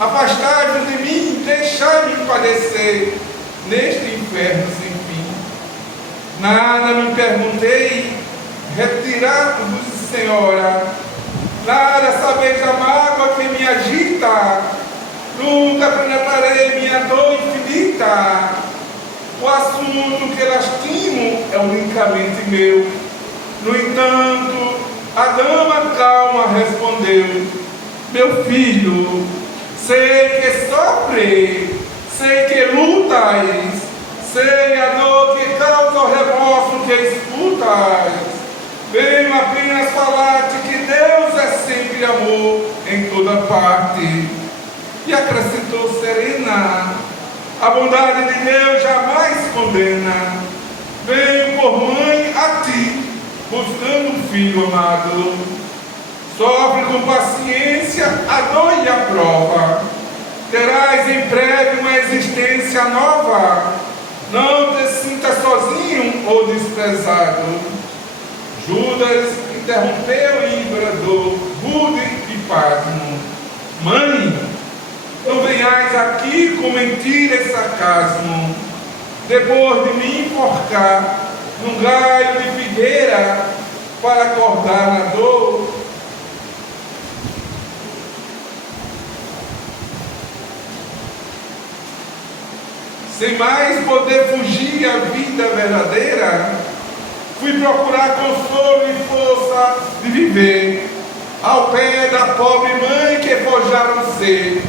Afastai-vos de mim, deixai-me padecer neste inferno sem fim. Nada me perguntei, retirai-vos, Senhora. Nada sabeis a mágoa que me agita. Nunca penetrarei minha dor infinita. O assunto que lastimo é unicamente meu. No entanto, a dama calma respondeu: meu filho, sei que sofre, sei que lutas, sei a dor que causa o remorso que escutas. Venho apenas falar-te que Deus é sempre amor em toda parte. E acrescentou serena: a bondade de Deus jamais condena. Venho por mãe a ti, buscando um filho amado. Sofre com paciência a dor e a prova. Terás em breve uma existência nova. Não te sintas sozinho ou desprezado. Judas interrompeu e bradou, rude e pasmo: mãe, não venhais aqui com mentira e sarcasmo. Depois de me enforcar num galho de figueira para acordar na dor, sem mais poder fugir à vida verdadeira, fui procurar consolo e força de viver ao pé da pobre mãe que forjaram ser.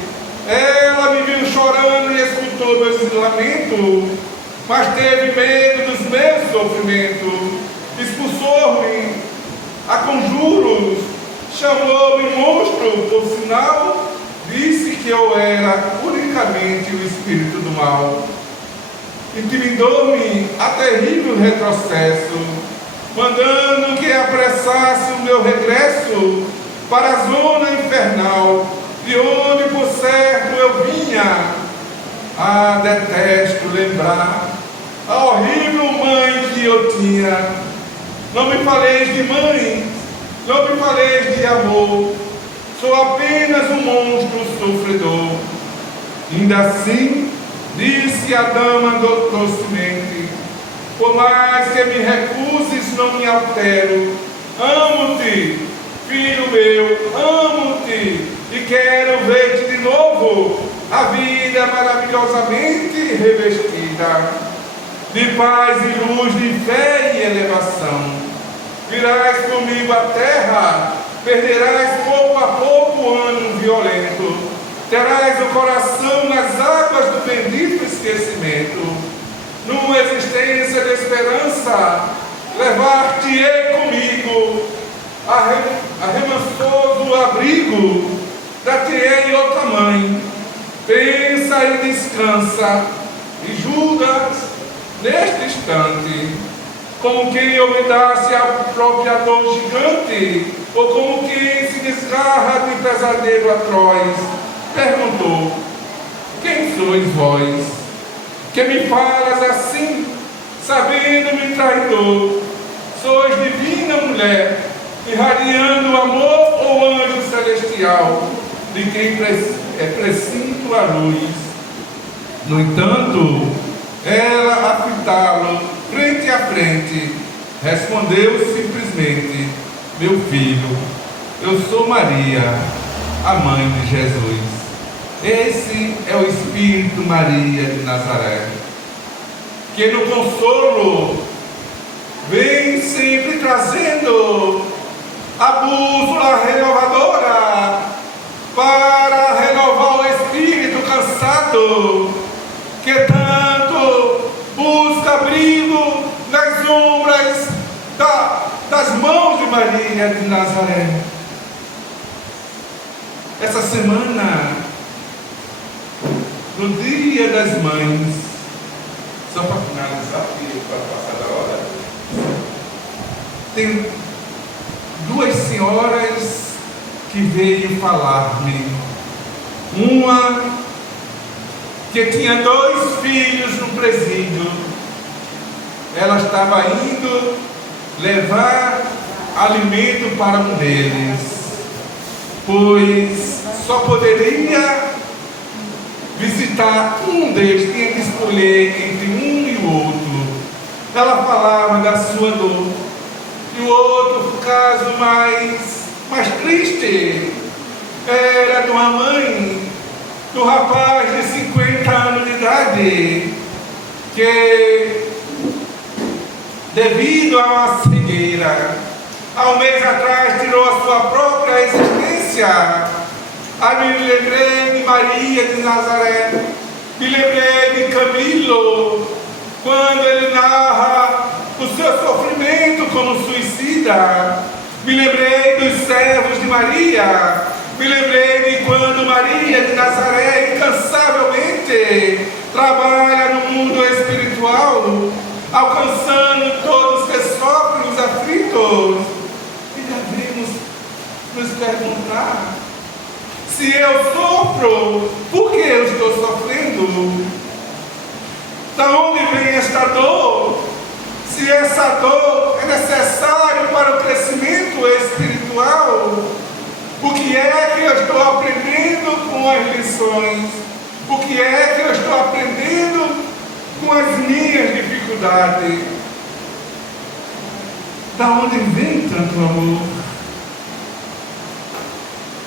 Ela me viu chorando e escutou meus lamentos, mas teve medo dos meus sofrimentos. Expulsou-me a conjuros, chamou-me monstro, por sinal, disse que eu era unicamente o espírito do mal. Intimidou-me a terrível retrocesso, mandando que apressasse o meu regresso para a zona infernal, de onde por certo eu vinha. Ah, detesto lembrar a horrível mãe que eu tinha. Não me faleis de mãe, não me faleis de amor, sou apenas um monstro sofredor. Ainda assim, disse a dama docemente: por mais que me recuses, não me altero. Amo-te, filho meu, amo-te, e quero ver-te de novo, a vida maravilhosamente revestida de paz e luz, de fé e elevação. Virás comigo à terra, perderás pouco a pouco o ânimo violento, terás o coração nas águas do bendito esquecimento. Numa existência de esperança, levar-te-ei comigo a remansoso abrigo, dar-te-ei outra mãe. Pensa e descansa, e Judas, neste instante, como quem olvidasse a própria dor gigante, ou como quem se desgarra de pesadelo atroz, perguntou: quem sois vós, que me falas assim, sabendo-me traidor? Sois divina mulher, irradiando o amor ou anjo celestial, de quem presinto a luz. No entanto, ela, a fitá-lo frente a frente, respondeu simplesmente: meu filho, eu sou Maria, a mãe de Jesus. Esse é o Espírito Maria de Nazaré, que no consolo vem sempre trazendo a bússola renovadora para renovar o espírito cansado, que tanto busca abrigo nas sombras das mãos de Maria de Nazaré. Essa semana, no Dia das Mães, só para finalizar aqui, para passar da hora, tem duas senhoras que veio falar-me. Uma que tinha 2 filhos no presídio. Ela estava indo levar alimento para um deles, pois só poderia visitar um deles, tinha que escolher entre um e o outro. Ela falava da sua dor. E o outro caso mais triste era de uma mãe, do rapaz de 50 anos de idade, que devido a uma cegueira, há um mês atrás tirou a sua própria existência. Aí me lembrei de Maria de Nazaré, me lembrei de Camilo, quando ele narra o seu sofrimento como suicida. Me lembrei dos servos de Maria, me lembrei de quando Maria de Nazaré incansavelmente trabalha no mundo espiritual, alcançando todos que sofrem os aflitos. E devemos nos perguntar: se eu sofro, por que eu estou sofrendo? Da onde vem esta dor? Se essa dor é necessária para o crescimento espiritual, o que é que eu estou aprendendo com as lições? O que é que eu estou aprendendo com as minhas dificuldades? Da onde vem tanto amor?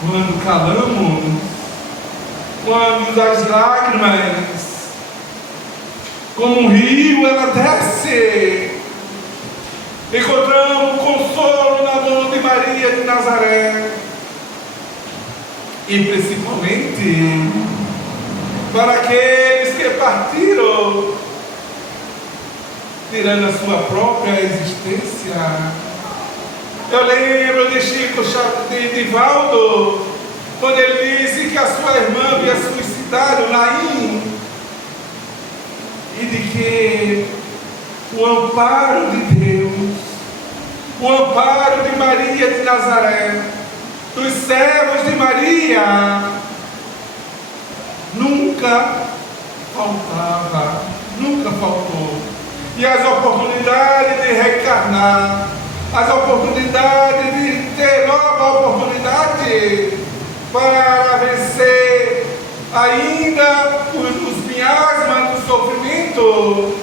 Quando calamos, quando as lágrimas, como um rio, ela desce, encontramos consolo na mão de Maria de Nazaré. E principalmente para aqueles que partiram, tirando a sua própria existência. Eu lembro de Chico de Valdo, quando ele disse que a sua irmã havia suicidado, Naim, e de que o amparo de Deus, o amparo de Maria de Nazaré, dos servos de Maria, nunca faltava, nunca faltou. E as oportunidades de reencarnar, as oportunidades de ter nova oportunidade para vencer ainda os miasmas do sofrimento,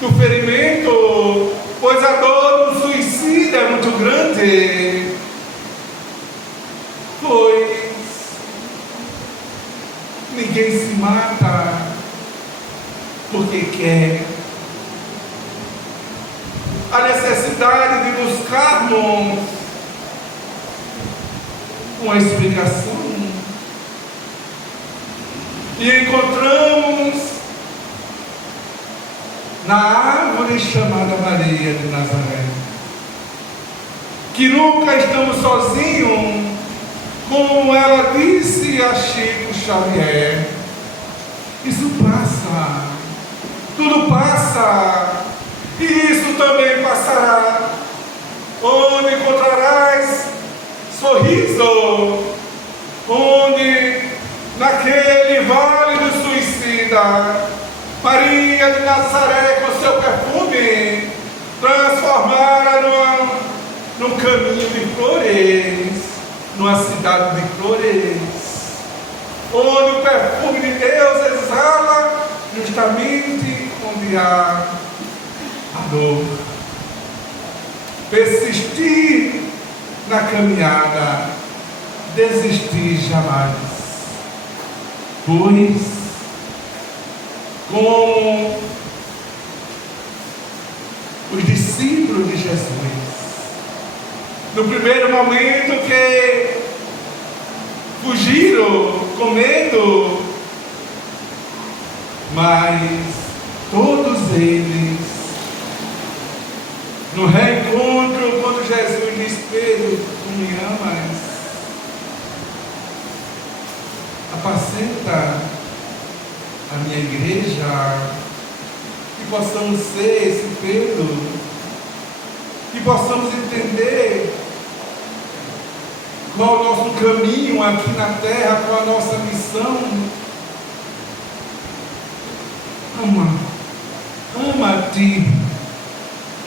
do ferimento, pois a dor do suicídio é muito grande. Pois ninguém se mata porque quer. A necessidade de buscarmos uma explicação, e encontramos na árvore chamada Maria de Nazaré, que nunca estamos sozinhos, como ela disse a Chico Xavier. Isso passa, tudo passa, e isso também passará. Onde encontrarás sorriso, onde naquele vale do suicida, Maria de Nazaré com seu perfume transformara num caminho de flores, numa cidade de flores, onde o perfume de Deus exala justamente onde há a dor. Persistir na caminhada, desistir jamais, pois como os discípulos de Jesus, no primeiro momento que fugiram com medo, mas todos eles No reencontro, quando Jesus diz: Pedro, tu me amas? Apacenta a minha igreja, que possamos ser esse Pedro, que possamos entender qual é o nosso caminho aqui na terra, qual é a nossa missão. Ama a ti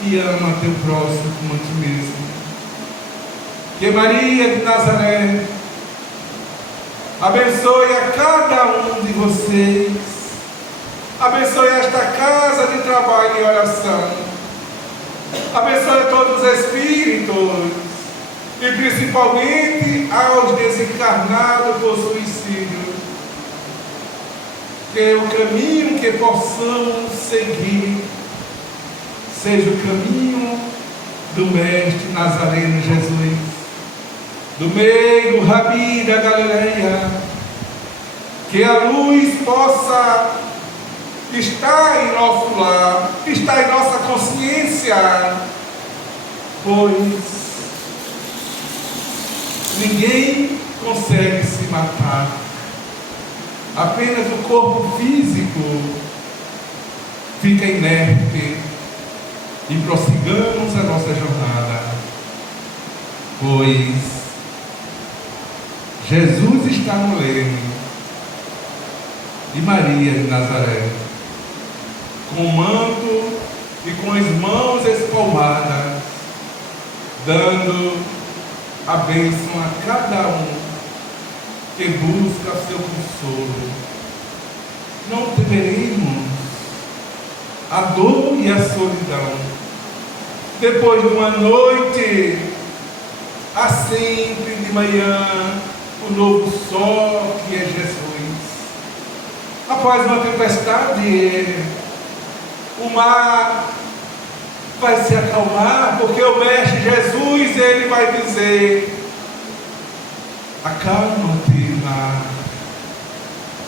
e ama teu próximo como a ti mesmo. Que Maria de Nazaré abençoe a cada um de vocês, abençoe esta casa de trabalho e oração, abençoe todos os espíritos e principalmente aos desencarnados por suicídio. Que o caminho que possamos seguir seja o caminho do Mestre Nazareno Jesus, do meio Rabi da Galileia. Que a luz possa estar em nosso lar, estar em nossa consciência, pois ninguém consegue se matar. Apenas o corpo físico fica inerte e prossigamos a nossa jornada, pois Jesus está no leme e Maria de Nazaré, com o manto e com as mãos espalmadas, dando a bênção a cada um que busca seu consolo. Não temeremos a dor e a solidão. Depois de uma noite, há sempre de manhã o novo sol que é Jesus. Após uma tempestade, o mar vai se acalmar, porque o Mestre Jesus, ele vai dizer: acalma-te, mar.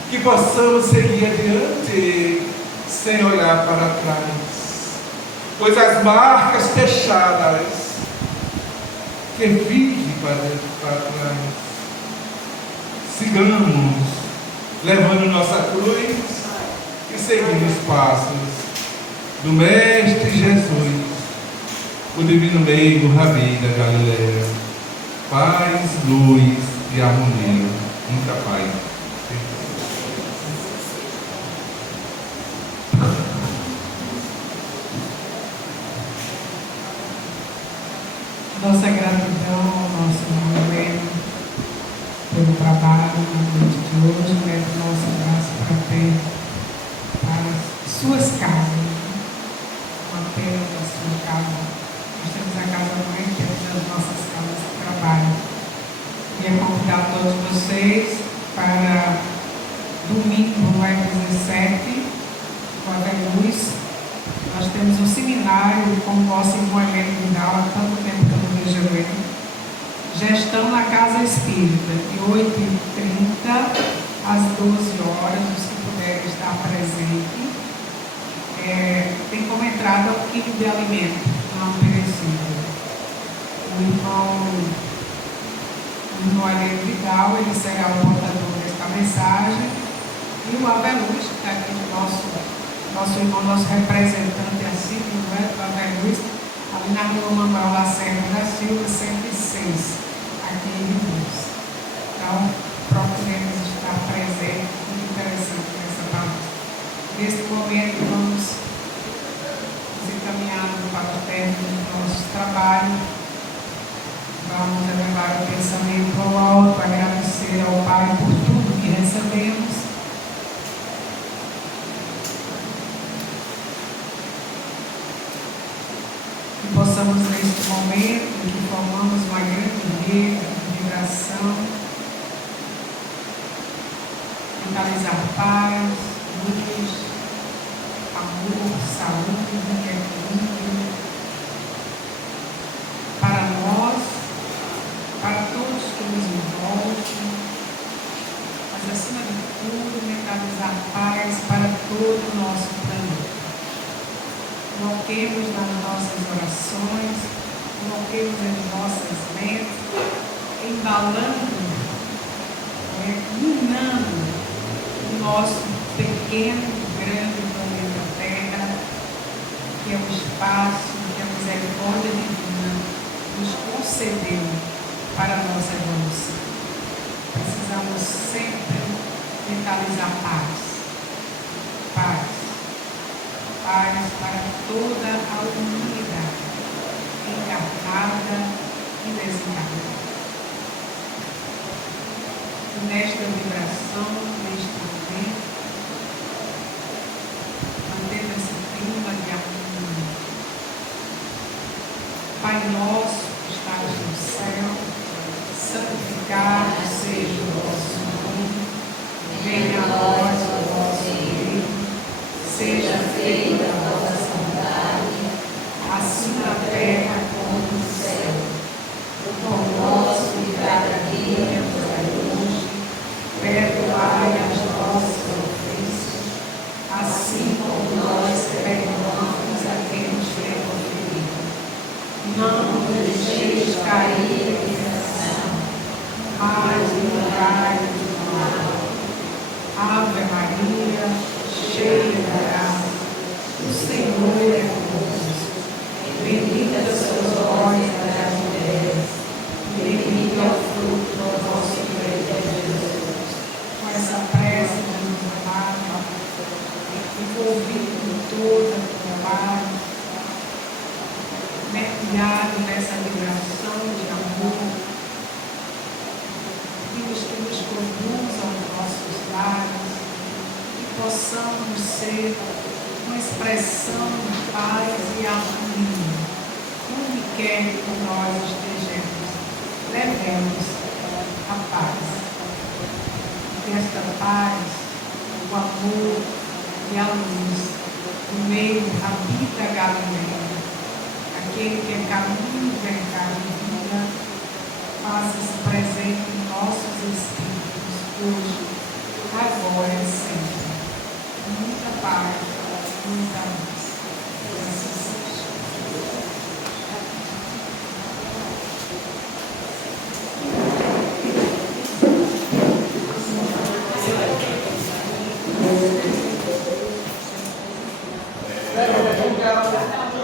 Que possamos seguir adiante sem olhar para trás, pois as marcas fechadas que fiquem para trás. Sigamos levando nossa cruz e seguindo os passos do Mestre Jesus, o divino meio Rabi da Galileia. Paz, luz e harmonia. Muita paz. Nossa gratidão ao nosso irmão Leme pelo trabalho na noite de hoje, leva o nosso abraço fraterno para as suas casas, mantendo a sua casa. Nós temos a casa mãe, temos as nossas casas de trabalho. Queria convidar todos vocês para domingo, no dia 17, com a Luz. Nós temos um seminário com o nosso irmão Heleno Vidal, há tanto tempo que eu não vejo ele. Gestão na Casa Espírita, de 8h30 às 12 horas, os que puderem estar presentes. Tem como entrada 1 quilo de alimento não perecível. O irmão Heleno Vidal, ele será o portador desta mensagem. E o Aveluz, que está aqui no nosso irmão, nosso representante assíduo, do Aveluz, ali na rua Manuel Lacerda da Silva, 106, aqui em Deus. Então, procuremos estar presentes, muito interessante nessa palestra. Neste momento, vamos nos encaminhando para o término do nosso trabalho. Vamos elevar o pensamento ao alto, agradecer ao Pai por tudo que recebemos. Que possamos, neste momento, que formamos uma grande rede de vibração, mentalizar paz, luz, amor, saúde, equilíbrio, para nós, para todos que nos envolvem, mas acima de tudo, mentalizar paz para todo o nosso planeta. coloquemos nas nossas orações, coloquemos em nossas mentes, embalando, minando o nosso pequeno, grande planeta Terra, que é o espaço que a misericórdia divina nos concedeu para a nossa evolução. Precisamos sempre mentalizar paz. Paz. Paz para toda a humanidade, encarnada e desencarnada. E nesta vibração, neste momento, mantendo esse clima de harmonia. Pai nosso que estás no céu, santificado seja o vosso nome, venha a nós o vosso reino, seja feita a vossa vontade, assim na terra como no céu. O pão nosso de cada dia nos dai hoje, perdoai as nossas ofensas, assim como nós perdoamos a quem nos tem ofendido. Não nos deixeis cair em tentação, mas livrai-nos do mal. Ave Maria, cheia de graça, o Senhor é convosco. Bendita sois vós entre as mulheres, e bendito é o fruto do vosso ventre, Jesus. Com essa prece de nos amar, envolvido toda a tua mergulhado nessa vibração de amor, pedimos que nos conduza aos nossos lares, que possamos ser uma expressão de paz e harmonia, onde quer que nós estejamos, levemos a paz. Que esta paz, o amor e a luz, no meio habita a Galileia. Aquele que é caminho, verdade e vida, faça-se presente em nossos espíritos, hoje, agora e sempre. Muita paz, muita luz. Que assim seja.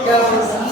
Gavas